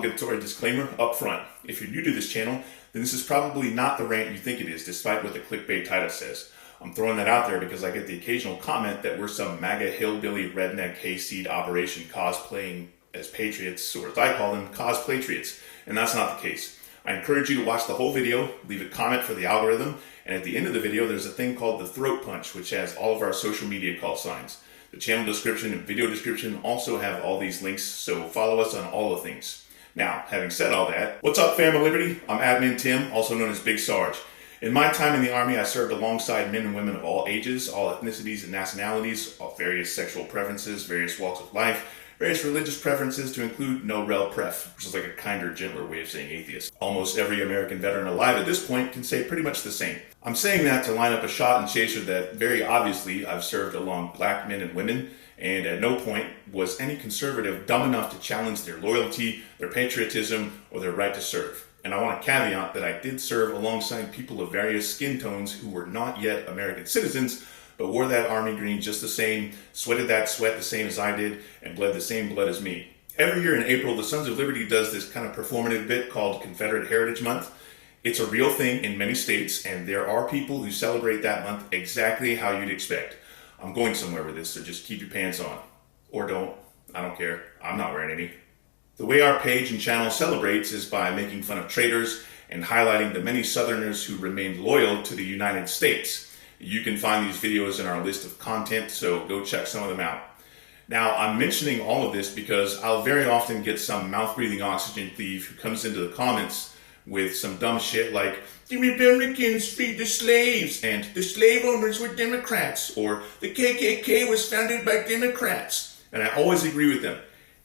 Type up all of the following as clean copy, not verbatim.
obligatory disclaimer up front. If you're new to this channel, then this is probably not the rant you think it is, despite what the clickbait title says. I'm throwing that out there because I get the occasional comment that we're some MAGA hillbilly redneck hayseed operation cosplaying as patriots, or as I call them, cosplatriots, and that's not the case. I encourage you to watch the whole video, leave a comment for the algorithm, and at the end of the video there's a thing called the throat punch, which has all of our social media call signs. The channel description and video description also have all these links, so follow us on all the things. Now, having said all that, what's up, Fam of Liberty? I'm Admin Tim, also known as Big Sarge. In my time in the Army, I served alongside men and women of all ages, all ethnicities and nationalities, of various sexual preferences, various walks of life, various religious preferences to include no rel pref, which is like a kinder, gentler way of saying atheist. Almost every American veteran alive at this point can say pretty much the same. I'm saying that to line up a shot and chaser that very obviously I've served along black men and women, and at no point was any conservative dumb enough to challenge their loyalty, their patriotism, or their right to serve. And I want to caveat that I did serve alongside people of various skin tones who were not yet American citizens, but wore that army green just the same, sweated that sweat the same as I did, and bled the same blood as me. Every year in April, the Sons of Liberty does this kind of performative bit called Confederate Heritage Month. It's a real thing in many states, and there are people who celebrate that month exactly how you'd expect. I'm going somewhere with this, so just keep your pants on. Or don't. I don't care. I'm not wearing any. The way our page and channel celebrates is by making fun of traitors and highlighting the many Southerners who remained loyal to the United States. You can find these videos in our list of content, so go check some of them out. Now, I'm mentioning all of this because I'll very often get some mouth-breathing oxygen thief who comes into the comments with some dumb shit like, the Republicans freed the slaves, and the slave owners were Democrats, or the KKK was founded by Democrats. And I always agree with them.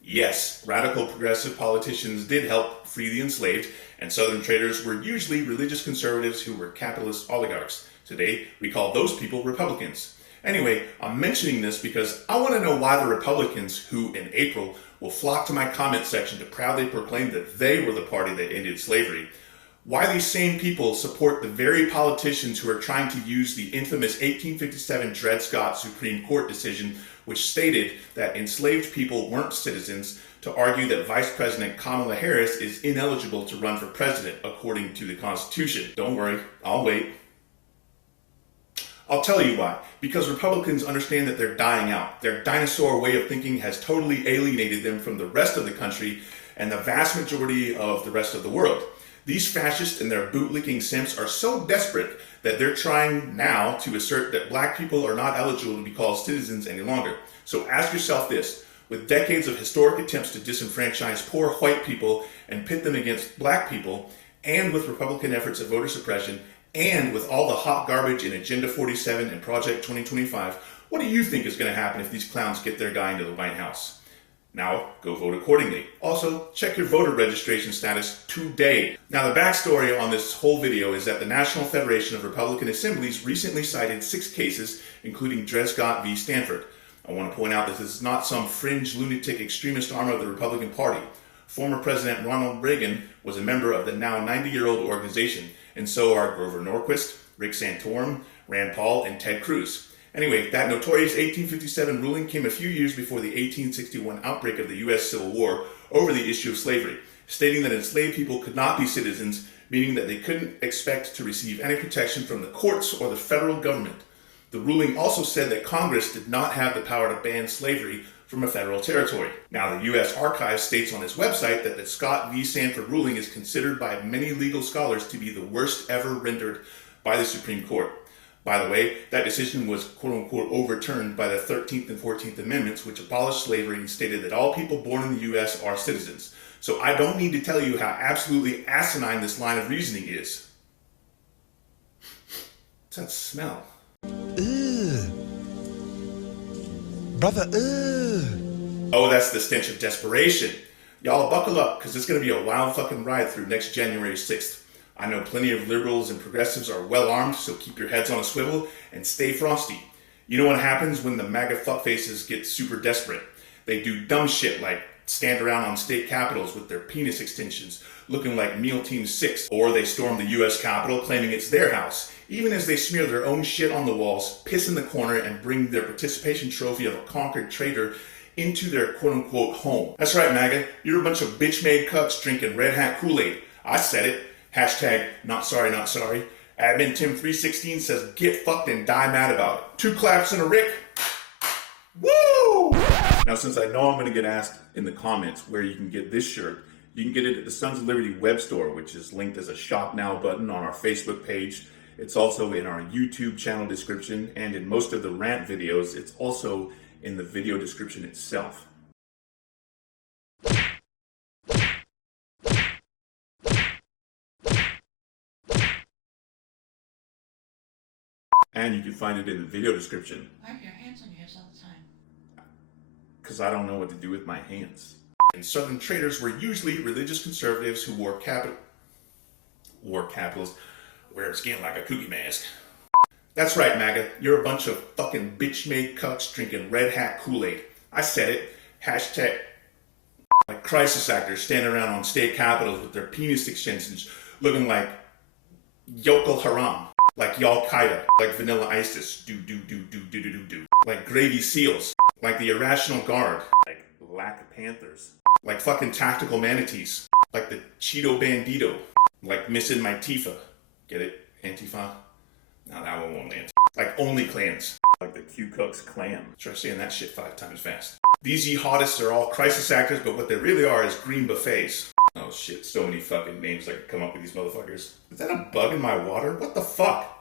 Yes, radical progressive politicians did help free the enslaved, and Southern traitors were usually religious conservatives who were capitalist oligarchs. Today, we call those people Republicans. Anyway, I'm mentioning this because I want to know why the Republicans who, in April, will flock to my comment section to proudly proclaim that they were the party that ended slavery, why these same people support the very politicians who are trying to use the infamous 1857 Dred Scott Supreme Court decision, which stated that enslaved people weren't citizens, to argue that Vice President Kamala Harris is ineligible to run for president according to the Constitution. Don't worry, I'll wait. I'll tell you why. Because Republicans understand that they're dying out. Their dinosaur way of thinking has totally alienated them from the rest of the country and the vast majority of the rest of the world. These fascists and their bootlicking simps are so desperate that they're trying now to assert that black people are not eligible to be called citizens any longer. So ask yourself this: with decades of historic attempts to disenfranchise poor white people and pit them against black people, and with Republican efforts at voter suppression, and with all the hot garbage in Agenda 47 and Project 2025, what do you think is going to happen if these clowns get their guy into the White House? Now, go vote accordingly. Also, check your voter registration status today. Now, the backstory on this whole video is that the National Federation of Republican Assemblies recently cited 6 cases, including Dred Scott v. Stanford. I want to point out that this is not some fringe lunatic extremist arm of the Republican Party. Former President Ronald Reagan was a member of the now 90-year-old organization, and so are Grover Norquist, Rick Santorum, Rand Paul, and Ted Cruz. Anyway, that notorious 1857 ruling came a few years before the 1861 outbreak of the U.S. Civil War over the issue of slavery, stating that enslaved people could not be citizens, meaning that they couldn't expect to receive any protection from the courts or the federal government. The ruling also said that Congress did not have the power to ban slavery from a federal territory. Now, the U.S. Archives states on its website that the Scott v. Sanford ruling is considered by many legal scholars to be the worst ever rendered by the Supreme Court. By the way, that decision was quote-unquote overturned by the 13th and 14th Amendments, which abolished slavery and stated that all people born in the U.S. are citizens. So I don't need to tell you how absolutely asinine this line of reasoning is. What's that smell? Ugh. Brother, ugh. Oh, that's the stench of desperation. Y'all buckle up, because it's going to be a wild fucking ride through next January 6th. I know plenty of liberals and progressives are well armed, so keep your heads on a swivel and stay frosty. You know what happens when the MAGA fuckfaces get super desperate? They do dumb shit like stand around on state capitals with their penis extensions, looking like Meal Team 6, or they storm the U.S. Capitol claiming it's their house, even as they smear their own shit on the walls, piss in the corner, and bring their participation trophy of a conquered traitor into their quote-unquote home. That's right, MAGA. You're a bunch of bitch-made cucks drinking Red Hat Kool-Aid. I said it. Hashtag not sorry, not sorry. Admin Tim316 says get fucked and die mad about it. 2 claps and a Rick. Woo! Now, since I know I'm going to get asked in the comments where you can get this shirt, you can get it at the Sons of Liberty web store, which is linked as a Shop Now button on our Facebook page. It's also in our YouTube channel description, and in most of the rant videos, it's also in the video description itself. And you can find it in the video description. Why have your hands on your hips all the time? Because I don't know what to do with my hands. And Southern traders were usually religious conservatives who wore capitals, wear skin like a kooky mask. That's right, MAGA. You're a bunch of fucking bitch-made cucks drinking Red Hat Kool-Aid. I said it. Hashtag like crisis actors standing around on state capitals with their penis extensions looking like Yoko Haram, like Al-Qaeda, like Vanilla Isis, do, like Gravy Seals, like the Irrational Guard, like Black Panthers, like fucking Tactical Manatees, like the Cheeto Bandito, like Missing My Tifa. Get it? Antifa? No, that one won't land. Like Only Clans, like the Ku Klux Klan. Try saying that shit 5 times fast. These jihadists are all crisis actors, but what they really are is green buffets. Oh shit, so many fucking names I could come up with these motherfuckers. Is that a bug in my water? What the fuck?